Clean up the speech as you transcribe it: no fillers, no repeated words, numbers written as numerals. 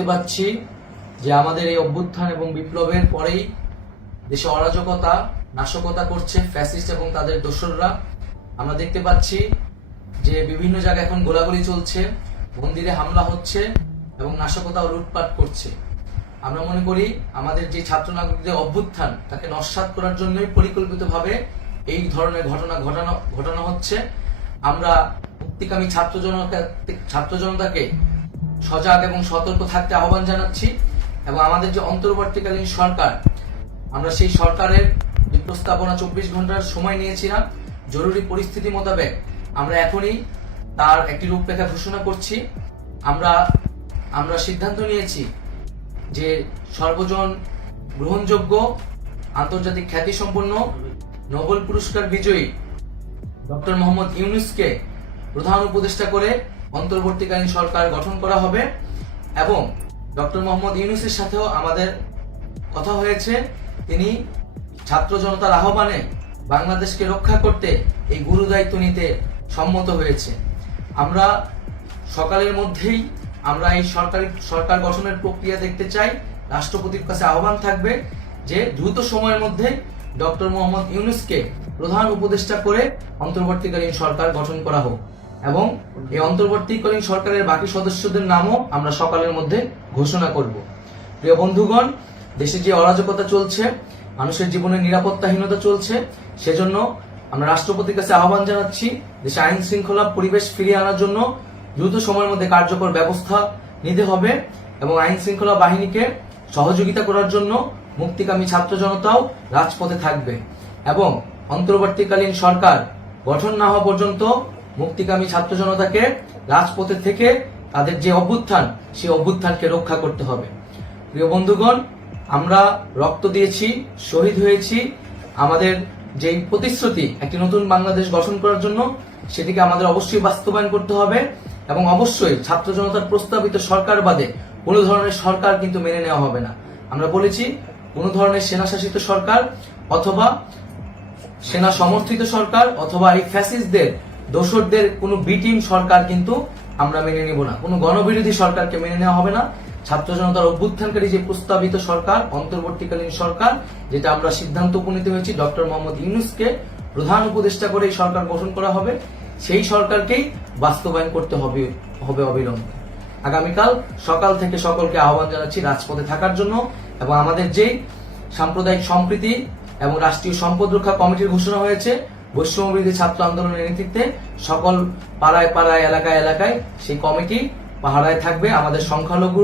দেখতে পাচ্ছি যে আমাদের এই অভ্যুত্থান এবং বিপ্লবের পরেই দেশে অরাজকতা নাশকতা করছে ফ্যাসিস্ট এবং তাদের দোসররা। আমরা দেখতে পাচ্ছি যে বিভিন্ন জায়গায় এখন গোলাগুলি চলছে, মন্দিরে হামলা হচ্ছে এবং নাশকতা ও লুটপাট করছে। আমরা মনে করি আমাদের যে ছাত্র নাগরিকদের অভ্যুত্থান তাকে নস্যাৎ করার জন্যই পরিকল্পিতভাবে এই ধরনের ঘটনা ঘটানো হচ্ছে। আমরা মুক্তিকামী ছাত্র জনতাকে সজাগ এবং সতর্ক থাকতে আহ্বান জানাচ্ছি এবং আমাদের যে অন্তর্বর্তীকালীন সরকার, আমরা সেই সরকারের যে প্রস্তাবনা 24 ঘন্টার সময় নিয়েছিলাম, জরুরি পরিস্থিতি মোতাবেক আমরা এখনই তার একটি রূপরেখা ঘোষণা করছি। আমরা সিদ্ধান্ত নিয়েছি যে সর্বজন গ্রহণযোগ্য আন্তর্জাতিক খ্যাতিসম্পন্ন নোবেল পুরস্কার বিজয়ী ডক্টর মোহাম্মদ ইউনূসকে প্রধান উপদেষ্টা করে অন্তর্বর্তীকালীন সরকার গঠন করা হবে এবং ডক্টর মোহাম্মদ ইউনূসের সাথেও আমাদের কথা হয়েছে। তিনি ছাত্র জনতার আহ্বানে বাংলাদেশকে রক্ষা করতে এই গুরু দায়িত্ব নিতে সম্মত হয়েছে। আমরা সকালের মধ্যেই আমরা এই সরকার গঠনের প্রক্রিয়া দেখতে চাই। রাষ্ট্রপতির কাছে আহ্বান থাকবে যে দ্রুত সময়ের মধ্যে ডক্টর মোহাম্মদ ইউনূসকে প্রধান উপদেষ্টা করে অন্তর্বর্তীকালীন সরকার গঠন করা হোক এবং এই অন্তর্বর্তীকালীন সরকারের বাকি সদস্যদের নামও আমরা সকালের মধ্যে ঘোষণা করব। প্রিয় বন্ধুগণ, দেশে যে অরাজকতা চলছে, মানুষের জীবনের নিরাপত্তাহীনতা চলছে, সেজন্য আমরা রাষ্ট্রপতির কাছে আহ্বান জানাচ্ছি দেশে আইন শৃঙ্খলা পরিবেশ ফিরিয়ে আনার জন্য দ্রুত সময়ের মধ্যে কার্যকর ব্যবস্থা নিতে হবে এবং আইন শৃঙ্খলা বাহিনীকে সহযোগিতা করার জন্য মুক্তিকামী ছাত্র জনতাও রাজপথে থাকবে এবং অন্তর্বর্তীকালীন সরকার গঠন না হওয়া পর্যন্ত মুক্তিকামী ছাত্র জনতাকে রাজপথে থেকে তাদের যে অভ্যুত্থান, সেই অভ্যুত্থানকে রক্ষা করতে হবে। প্রিয় বন্ধুগণ, আমরা রক্ত দিয়েছি, শহীদ হয়েছি। আমাদের যেই প্রতিশ্রুতি একটি নতুন বাংলাদেশ গঠন করার জন্য, সেটিকে আমাদের অবশ্যই বাস্তবায়ন করতে হবে এবং অবশ্যই ছাত্র জনতার প্রস্তাবিত সরকার বাদে কোনো ধরনের সরকার কিন্তু মেনে নেওয়া হবে না। আমরা বলেছি কোনো ধরনের সেনা শাসিত সরকার অথবা সেনা সমর্থিত সরকার অথবা এই ফ্যাসিস্টদের দোসরদের কোনো বি টিম সরকার কিন্তু আমরা মেনে নিব না। কোনো গণবিরোধী সরকারকে মেনে নেওয়া হবে না। ছাত্র জনতার অভ্যুত্থানকারী যে প্রস্তাবিত সরকার, অন্তর্বর্তীকালীন সরকার, যেটা আমরা সিদ্ধান্ত উপনীত হয়েছি ডক্টর মোহাম্মদ ইউনূসকে প্রধান উপদেষ্টা করে এই সরকার গঠন করা হবে, সেই সরকারকেই বাস্তবায়ন করতে হবে অবিলম্বে। আগামীকাল সকাল থেকে সকলকে আহ্বান জানাচ্ছি রাজপথে থাকার জন্য এবং আমাদের যেই সাম্প্রদায়িক সম্প্রীতি এবং রাষ্ট্রীয় সম্পদ রক্ষা কমিটির ঘোষণা হয়েছে বৈষম্যবিরোধী ছাত্র আন্দোলনের নেতৃত্বে, সকল পাড়ায় পাড়ায় এলাকায় এলাকায় সেই কমিটি পাহারায় থাকবে। আমাদের সংখ্যালঘু